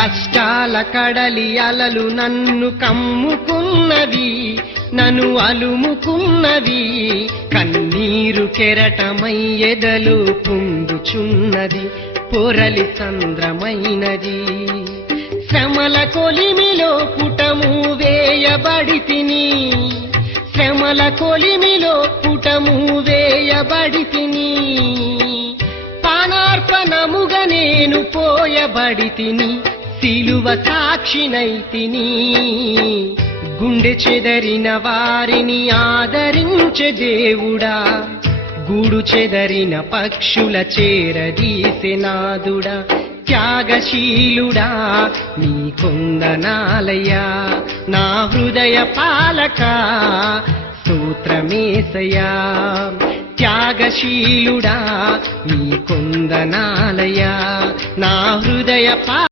కష్టాల కడలి అలలు నన్ను కమ్ముకున్నవి, నన్ను అలుముకున్నవి. కన్నీరు కెరటమై ఎదలు పొంగుచున్నది, పొరలి సంద్రమైనది. శ్రమల కొలిమిలో పుటము వేయబడితిని, శ్రమల కొలిమిలో పుటము వేయబడితిని. పానార్పణముగా నేను పోయబడితిని, సిలువ సాక్షినైతిని. గుండె చెదరిన వారిని ఆదరించే దేవుడా, గూడు చెదరిన పక్షుల చేరదీసె నాదుడా. త్యాగశీలుడా నీ కొందనాలయ్యా, నా హృదయ పాలక స్తోత్రమేసయ్యా. త్యాగశీలుడా నీ కొందనాలయ్యా, నా హృదయ